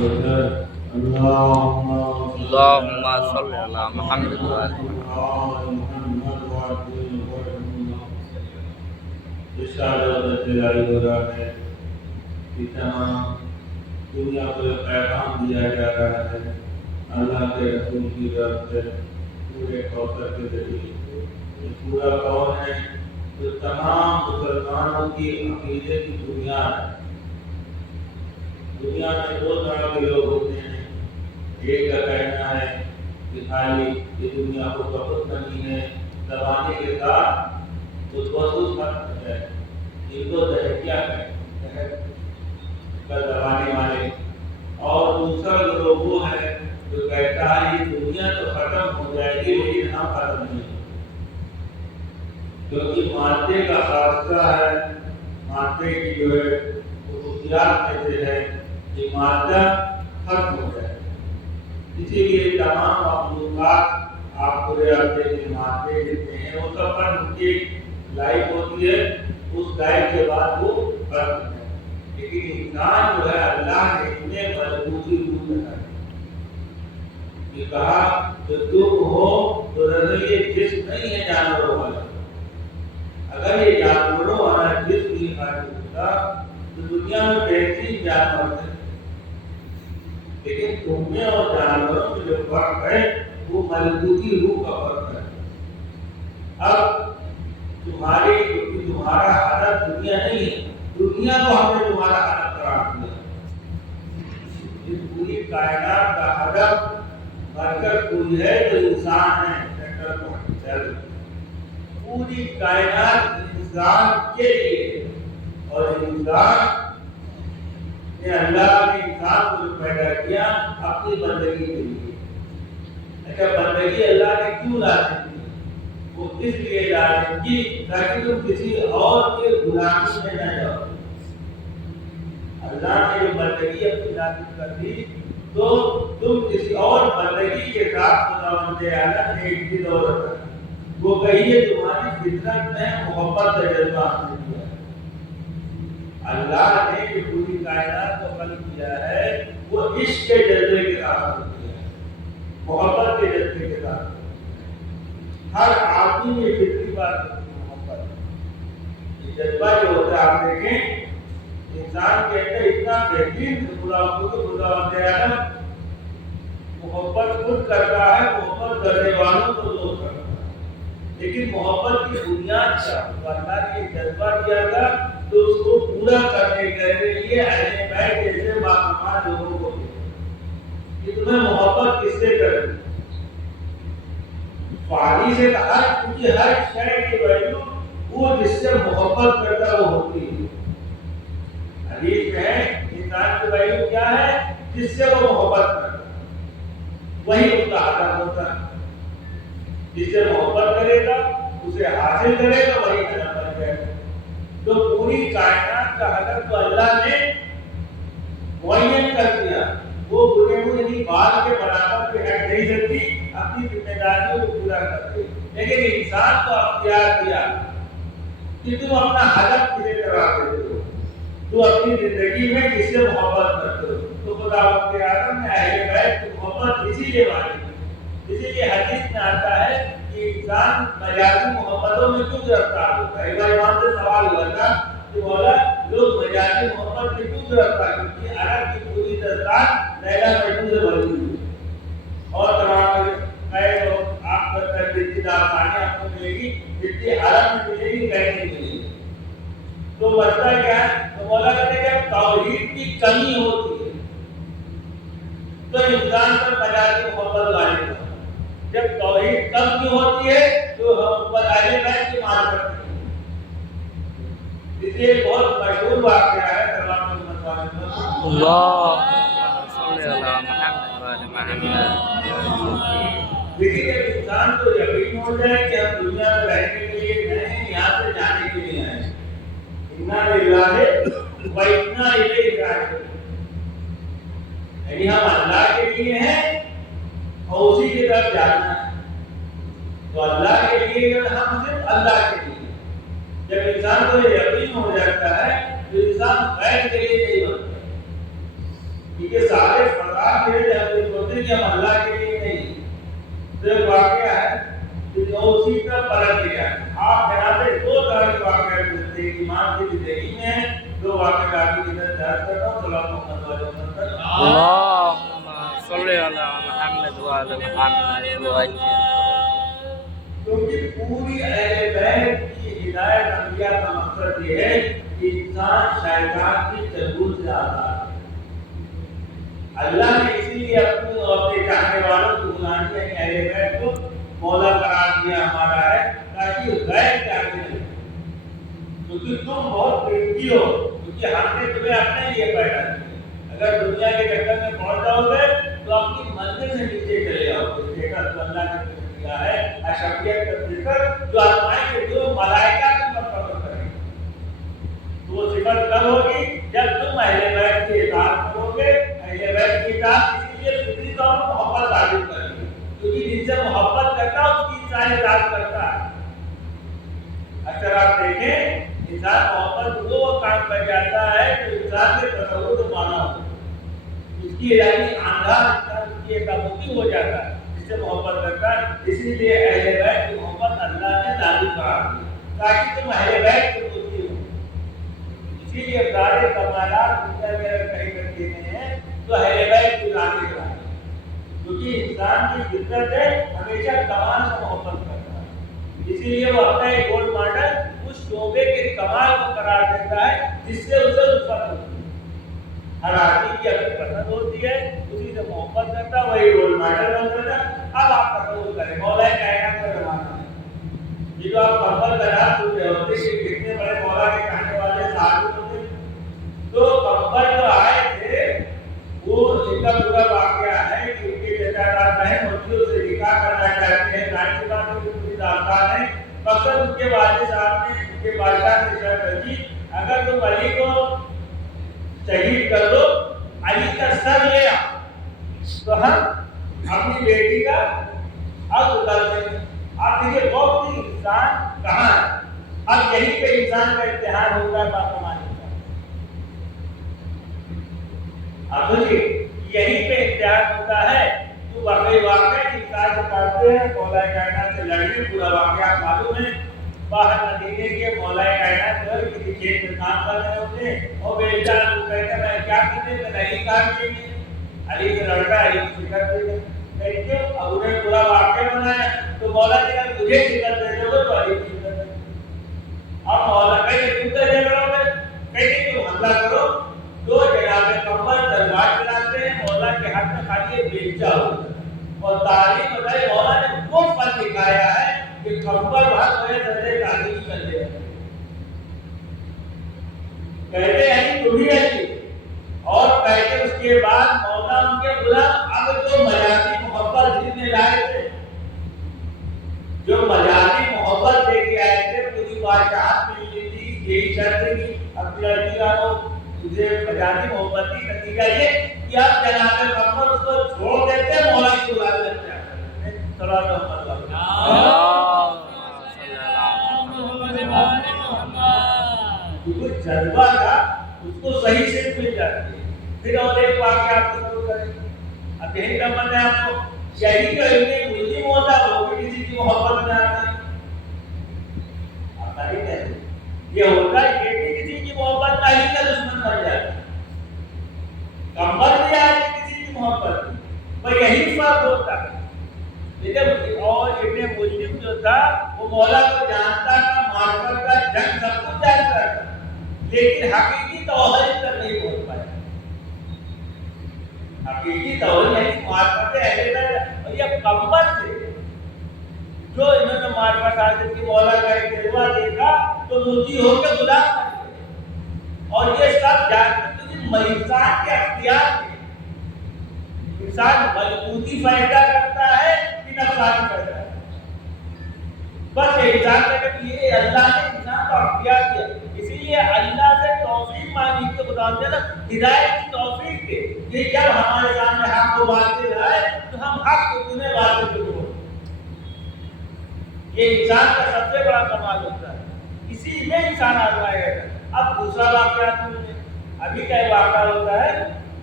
اللهم صل على محمد وآل محمد. تمام دنیا کو پیغام دیا جا رہا ہے اللہ کے رسول کی طرف سے پورے کوثر کے ذریعے. یہ پورا کون ہے جو تمام مسلمانوں کی عقیدے کی بنیاد ہے. دنیا میں دو طرح کے لوگ ہوتے ہیں. ایک کا کہنا ہے کہ خالی یہ دنیا کو بہت کمی ہے زمانے کے ساتھ اس وقت ختم ہے. ان کو دہکیا ہے زمانے والے. اور دوسرا لوگ وہ ہے جو کہتا ہے یہ دنیا تو ختم ہو جائے گی لیکن ہم ختم نہیں ہوں کیونکہ مادے کا خاصہ ہے. مادے کی جو ہے خصوصیات میں سے ہے کہ مادہ ختم ہو جائے. اسی لیے تمام مخلوقات آپ کو مادے جتنے ہیں وہ سب پر ان کی لائف ہوتی ہے. اس لائف کے بعد وہ ختم ہے. لیکن انسان جو ہے اللہ نے اتنے مضبوطی روح لگا یہ کہا کہ تم ہو تو یہ جسم نہیں ہے جانوروں والا. اگر یہ جانوروں والا جسم نہیں خالی ہوتا تو دنیا میں بہترین جانور تھے. لیکن تم میں اور جانوروں میں جو فرق ہے وہ مضبوطی روح کا فرق ہے. اب تمہارا حالت دنیا نہیں ہے. دنیا کو ہم نے تمہارا حالت قرار دیا. اس پوری کائنات کا ہدف مرکز کوئی ہے جو انسان ہے. سینٹر پوائنٹ پوری کائنات انسان کے لیے. اور انسان نے اللہ نے انسان کو جو پیدا کیا اپنی بندگی کے لیے. اچھا بندگی اللہ نے کیوں لازم کی؟ وہ اس لیے لازم کی تاکہ تم کسی اور کے غلامی میں نہ جاؤ. اللہ نے جو بندگی اپنی لازم کر دی تو تم کسی اور بندگی کے ساتھ خداوند اعلیٰ نے ایک چیز اور رکھا. وہ کہیے تمہاری فطرت میں محبت کا جذبہ حاصل کیا ہے. اللہ نے جو پوری کائنات کو خلق کیا ہے وہ عشق کے جذبے کے ساتھ کیا ہے. محبت کے جذبے کے ساتھ. ہر آدمی میں فطری بات ہوتی ہے محبت. یہ جذبہ جو ہوتا ہے آپ دیکھیں انسان کے اندر اتنا بہترین خداوند اعلیٰ محبت خود کرتا ہے. محبت کرنے والوں کو دوست کرتا ہے. لیکن محبت کی بنیاد کیا؟ اللہ نے یہ جذبہ دیا تھا تو اس کو پورا کرنے کے لیے اہل بیت جیسے باقیمان لوگوں کو کہ تمہیں محبت کس سے کرنی. فاری سے کہا کیونکہ ہر شے کی ویلیو وہ جس سے محبت کرتا وہ ہوتی ہے. حدیث میں ہے انسان کی ویلیو کیا ہے؟ جس سے وہ محبت کرتا وہی اس کا ہدف ہوتا ہے. جس سے محبت کرے گا اسے حاصل کرے گا وہی ہدف بن جائے گا. تو پوری کائنات کا ہدف تو اللہ نے معین کر دیا. وہ بنے ہوئے بال کے برابر پہ ہٹ نہیں سکتی. اپنی ذمہ داریوں کو پورا کرتے. لیکن انسان کو اختیار دیا کہ تم اپنا ہدف کسی طرح دیتے ہو. تو اپنی زندگی میں کس سے محبت کرتے ہو. تو خداوند اعظم نے اہل بیت کی محبت اسی لیے مانی. اسی لیے حدیث میں آتا ہے کہ انسان مجازی محبتوں میں کیوں گرفتار ہوتا ہے. امام سے سوال ہوا تھا کہ مولا لوگ مجازی محبت میں کیوں گرفتار؟ کیونکہ عرب کی پوری دستان لیلا مجنون سے بھری ہوئی اور تمام خیر آپ کا جتنی داستانیں آپ کو ملے گی جتنی عرب میں ملے گی کہیں نہیں ملے گی. تو مسئلہ کیا ہے؟ تو مولا کہتے ہیں کہ توحید کی کمی ہوتی ہے تو انسان پر مجازی محبت غالب ہوتا ہے. جب توحید کم کی ہوتی ہے تو ہم اہل بیت کی مان کرتے ہیں. اس لیے بہت مشہور واقعہ ہے سلام اللهم صل على محمد وآل محمد. لیکن جب انسان کو یقین ہو جائے کہ ہم دنیا میں رہنے کے لیے نہیں یہاں سے جانے کے لیے آئے. انا للہ و انا الیہ راجعون. یعنی ہم اللہ کے لیے ہیں اور اسی کی طرف جانا ہے. تو اللہ کے لیے ہم صرف اللہ کے لیے. جب انسان کو یہ یقین ہو جاتا ہے تو انسان غیر کے لیے نہیں بنتا. یہ سارے فرات میرے ہم ہوتے ہیں کہ ہم اللہ کے لیے نہیں. تو ایک واقعہ ہے کہ اسی کا پلٹ گیا. آپ جناب دو طرح کے واقعات ملتے ہیں ایمان کی زندگی میں. دو واقعات کی طرف درد کرتا ہوں. صلی اللہ علیہ وسلم اللهم صل على محمد وعلى محمد وعجل. کیونکہ پوری اہل بیت کی ہدایت انبیاء کا مقصد یہ ہے کہ انسان شیطان کی چنگل سے آزاد. اللہ نے اسی لیے اپنی اور اپنے چاہنے والوں کو بلانے یعنی اہل بیت کو مولا قرار دیا ہمارا ہے تاکہ غیر کے آگے نہیں. کیونکہ تم بہت قیمتی ہو. کیونکہ ہم نے تمہیں اپنے لیے پیدا کیا. اگر دنیا کے چکر میں پہنچ جاؤ گے تو اپنی منزل سے نیچے چلے جاؤ گے. دیکھا تو اللہ نے ہے اشرفیت کا ذکر جو آسمان کے جو ملائکہ کی مرتبت کریں. تو وہ صفت کب ہوگی جب تم اہل بیت کی اطاعت کرو گے. اہل بیت کی اطاعت اسی لیے فطری طور پر محبت ثابت کرے گی کیونکہ جن سے محبت کرتا ہے اس کی انسان اطاعت کرتا ہے. اکثر آپ دیکھیں انسان محبت کو وہ کام کر جاتا ہے تو انسان کے تصور کو مانا ہو اس کی یعنی آندھا انسان اس کی ایکامتی ہو جاتا ہے سے محبت کرتا ہے. اسی لیے اہل بیت کی محبت اللہ نے لازم قرار دی تاکہ تم اہل بیت کے دوستی ہو. اسی لیے سارے کمالات دنیا میں اگر کہیں کر دیتے ہیں تو اہل بیت کی ذات کے بعد کیونکہ انسان کی فطرت ہے ہمیشہ کمال سے محبت کرتا ہے. اسی لیے وہ اپنا ایک گولڈ ماڈل اس شعبے کے کمال کو قرار دیتا ہے جس سے اسے الفت ہوتی ہے. ہر آدمی کی اپنی پسند ہوتی ہے اسی سے محبت کرتا وہی رول ماڈل بنتا ہے. اب آپ تصور کریں مولا کائنات کا زمانہ ہے. یہ جو آپ کمبل بنا چکے ہوتے کہ کتنے بڑے مولا کے کہنے والے صاحب ہوتے تو کمبل جو آئے تھے وہ ان کا پورا واقعہ ہے کہ ان کے جدار بہن مجھے سے نکاح کرنا چاہتے ہیں. ظاہر بات ہے کہ پوری داستان ہے. مقصد ان کے والد صاحب نے ان کے بادشاہ نے شرط رکھی اگر تم علی کو شہید کر دو علی کا سر لے آؤ تو ہم اپنی بیٹی کا اب اتار دیں گے. آپ دیکھیے وقت انسان کہاں ہے. اب یہیں پہ انسان کا امتحان ہوتا ہے باقمانی کا. اب دیکھیے یہیں پہ امتحان ہوتا ہے. تو واقعی انسان کو پڑھتے ہیں مولا کائنات سے لڑنے پورا واقعہ معلوم ہے. باہر مدینے کے مولا کائنات پر کسی کھیت میں کام کر رہے ہوتے ہیں اور بیچارہ وہ کہتے ہیں میں کیا کرتے ہیں میں نہیں کام کیے. علی سے لڑکا علی کی فکر دے دیں کیوں اب انہیں پورا واقعہ بنایا تو مولا نے کہا تجھے فکر دے دو تو علی کی فکر دے. اور مولا کہتے تم تو جھگڑو گے کہتے تم حملہ کرو تو جناب کمبل تلوار چلاتے ہیں. مولا کے ہاتھ میں خالی بیلچا ہوتا ہے اور تعلیم بتائی مولا نے وہ فن دکھایا ہے کہ کمبل بھر ہوئے سرے تعلیم کر دے. کہتے ہیں تم ہی علی اور کہتے اس کے بعد مولا ان کے غلام اب جو مجازی محبت دل میں لائے تھے جو مجازی محبت لے کے آئے تھے پوری بادشاہت مل لی تھی یہی شرط تھی اپنی لڑکی والوں تجھے مجازی محبت کی نتیجہ یہ کہ اب جناب محمد اس کو چھوڑ دیتے مولا کی اولاد لگتا ہے. صلی اللہ علیہ وسلم جو جذبہ تھا اس کو صحیح سے مل جاتی ہے. پھر اور ایک واقعہ آپ کو ضرور کریں. اب یہی نمبر ہے آپ کو یہی جو علم مسلم ہوتا ہے وہ بھی کسی کی محبت میں آتا ہے. آپ نہیں کہتے یہ ہوتا ہے کہ کسی کی محبت میں علی کا دشمن بن جاتا ہے. کمبل بھی آج کسی کی محبت میں پر یہی فرق ہوتا ہے. اور ابن مسلم جو تھا وہ مولا کو جانتا تھا معرفت کا جنگ سب کچھ جانتا تھا لیکن حقیقی توحید تک نہیں پہنچ پایا. حقیقی توحید یعنی معرفت اہل بیت اور یہ کمبل سے جو انہوں نے معرفت حاصل کی مولا کا ایک جلوہ دیکھا تو مرضی ہو کے غلام بن گئے. اور یہ سب جانتے تھے انسان کے اختیار میں انسان مضبوطی پیدا کرتا ہے کہ نفسانی پیدا ہے. بس یہ انسان کا کہ یہ اللہ نے انسان کو اختیار کیا. اسی لیے اللہ سے توفیق مانگی کہ خدا نے ہدایت کی توفیق دے کہ جب ہمارے سامنے حق کو باطل آئے تو ہم حق کو چنے باطل کو چھوڑیں. یہ انسان کا سب سے بڑا کمال ہوتا ہے. اسی میں انسان آزمایا گیا. اب دوسرا واقعہ ابھی کا واقعہ ہوتا ہے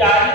40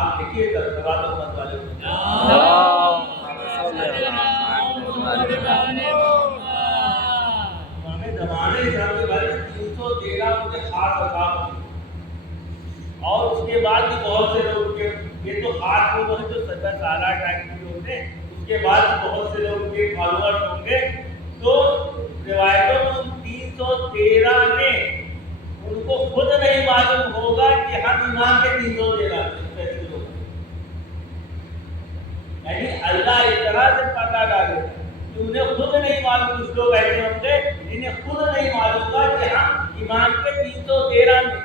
آپ دیکھیے سلوات محمد والے کو زمانے حساب بھر 313 مجھے خاص عذاب اور اس کے بعد بھی بہت سے لوگ کے یہ تو خاص لوگ ہیں جو 70 سالہ ٹائم کے لوگ ہیں، اس کے بعد بھی بہت سے لوگ کے فالوورز ہوں گے، تو روایتوں میں 313 میں ان کو خود نہیں معلوم ہوگا کہ ہم ایمان کے 313 کیسے لوگ ہیں، یعنی اللہ اس طرح سے پردہ ڈالے کہ انہیں خود نہیں معلوم، کچھ لوگ ایسے ہوں گے انہیں خود نہیں معلوم ہوگا کہ ہم ایمان کے 313 میں،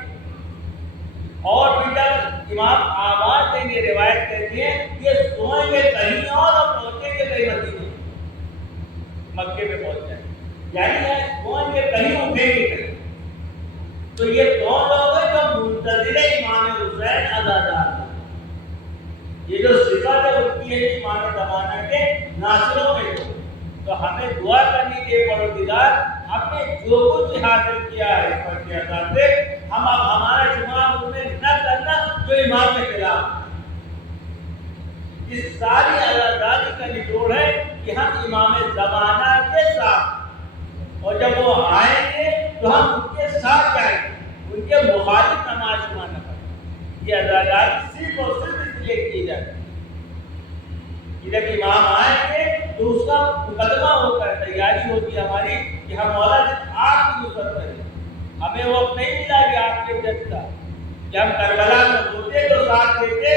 اور پھر جب امام آواز دیں گے روایت کہتی ہے یہ سوئیں گے کہیں اور پہنچیں گے کہیں مدینے مکے میں پہنچ جائیں، یعنی سوئیں گے کہیں اٹھیں گے کہیں، تو یہ کون لوگ ہیں جو منتظر امام حسین عزادار، یہ جو صفت ہے ان کی ہے امام زمانہ کے ناصروں میں تو ہمیں دعا کرنی چاہیے پروردگار ہم نے جو کچھ حاصل کیا ہے اس پر کے اثر سے ہم اب ہمارا شمار ان میں نہ کرنا جو امام کے خلاف، اس ساری آزادی کا نچوڑ ہے کہ ہم امام زمانہ کے ساتھ، اور جب وہ آئیں گے تو ہم ان کے ساتھ جائیں گے، ان کے مخالف نماز شمار نہ کریں، یہ آزادی صرف اور صرف اس لیے کی جاتی ہے کہ جب امام آئیں گے تو اس کا مقدمہ ہوتا ہے، تیاری ہوتی ہے ہماری کہ ہم مولا سے آپ کی نصرت کریں، ہمیں وقت نہیں ملا کہ آپ کے جج کا کہ ہم کربلا میں ہوتے تو ساتھ دیتے،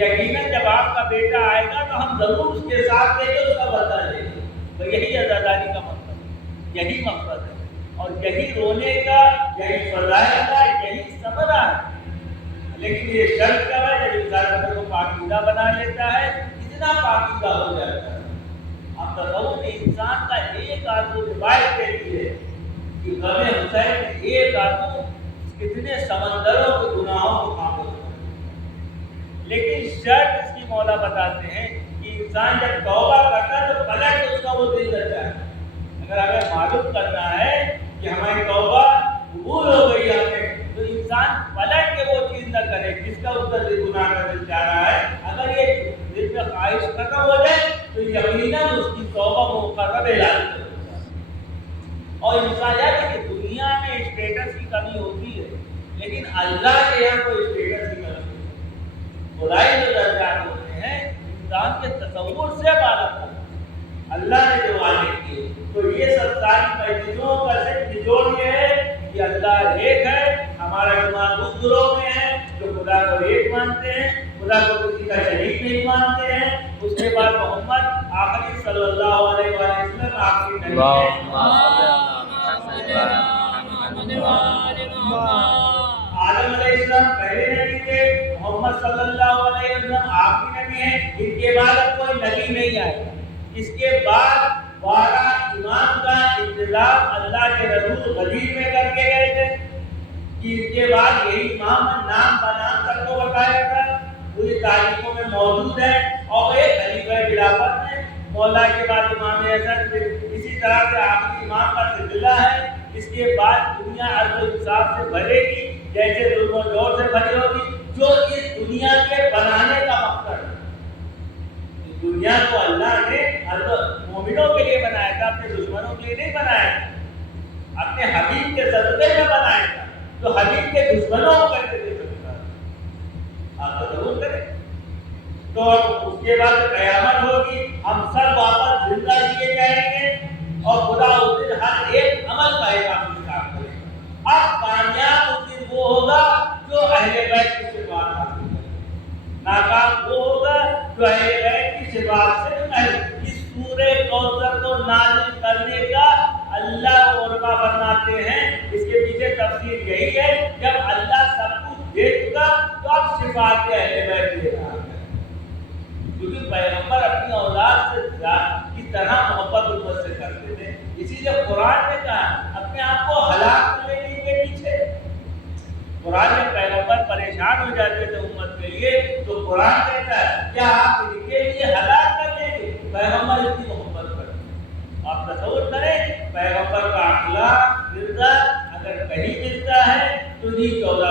یقیناً جب آپ کا بیٹا آئے گا تو ہم ضرور اس کے ساتھ دیں گے، اس کا بدلہ لیں گے، تو یہی عزاداری کا مقصد ہے، یہی مقصد ہے، اور یہی رونے کا، یہی فضائل کا، یہی ثمرہ ہے، لیکن یہ شرط کب ہے جب انسان اپنے کو پاکیزہ بنا لیتا ہے، اتنا پاکیزہ ہو جاتا ہے، اب تصور انسان کا ایک آدمی روایت کہتی ہے کہ غم حسین میں ایک آدمی کتنے سمندروں کے گناہوں کو معاف کرتا ہے، لیکن شرط اس کی مولا بتاتے ہیں کہ انسان جب توبہ کرتا ہے تو پلٹ اس کا وہ دل کرتا ہے، اگر ہمیں معلوم کرنا ہے کہ ہماری توبہ قبول ہو گئی ہمیں تو انسان پلٹ کے وہ چیز نہ کرے جس کا اس کا دل گناہ کا دل چاہ رہا ہے، اگر یہ دل میں خواہش ختم ہو جائے تو یقیناً اس کی توبہ کو مقرب اعلان کرتا ہے، اور انسان یاد ہے کہ دنیا میں اسٹیٹس کی کمی ہوتی ہے لیکن اللہ کے یہاں کوئی اسٹیٹس کی کمی نہیں، خدائی جو درجات ہوتے ہیں انسان کے تصور سے بالا تھا اللہ نے جو وعدے کیے، تو یہ سب ساری چیزوں کا صرف نچوڑ یہ ہے کہ اللہ ایک ہے، ہمارا ایمان اس گروہ میں ہے جو خدا کو ایک مانتے ہیں، خدا کو کسی کا شریک نہیں مانتے ہیں، اس کے بعد محمد آخری صلی اللہ علیہ وسلم آخری نبی ہے، آدم علیہ السلام پہلے نبی تھے، محمد صلی اللہ علیہ وسلم آخری نبی ہیں، ان کے بعد اب کوئی نبی نہیں آئے، اس کے بعد 12 امام کا انتظام اللہ کے رسول غدیر میں کر کے گئے تھے کہ اس کے بعد یہی امام نام بنام سب کو بتایا تھا، پوری تاریخوں میں موجود ہے، اور ایک خلیفہ خلافت میں مولا کے بعد امام حسن، اسی طرح سے آخری امام کا سلسلہ ہے، اس کے بعد دنیا عدل و انصاف سے بھرے گی جیسے ظلم و جور سے بھری ہوگی، جو اس دنیا کے بنانے کا مقصد ہے، دنیا کو اللہ نے مومنوں کے لیے بنایا تھا، اپنے دشمنوں کے لیے نہیں بنایا تھا، اپنے حبیب کے صدقے میں بنایا تھا، تو حبیب کے دشمنوں کو کیسے دے سکتا ہے، آپ تصور کریں، تو اس کے بعد قیامت ہوگی، ہم سب واپس زندہ کیے جائیں گے اور خدا اس دن ہر ایک عمل کا حساب کرے گا، اب کامیاب اس دن وہ ہوگا جو اہل بیت کی شفاعت حاصل کرے، ناکام وہ ہوگا جو اہل بیت کی شفاعت سے محروم۔ اس سورہ کوثر کو نازل کرنے کا اللہ علماء فرماتے ہیں، اس کے پیچھے تفسیر یہی ہے، جب اللہ سب کچھ دے چکا تو اب شفاعت اہل بیت دے رہا ہے، کیونکہ پیغمبر اپنی اولاد سے کی طرح محبت امت سے کرتے تھے، اسی لیے قرآن نے کہا اپنے آپ کو ہلاک کرنے کے پیچھے، قرآن میں پیغمبر پریشان ہو جاتے تھے امت کے لیے تو قرآن کہتا ہے کیا آپ ان کے لیے ہلاک کر دیں گے، پیغمبر اتنی محبت کرتے ہیں، آپ تصور کریں پیغمبر کا اخلاق کردار اگر کہیں ملتا ہے تو نہیں 14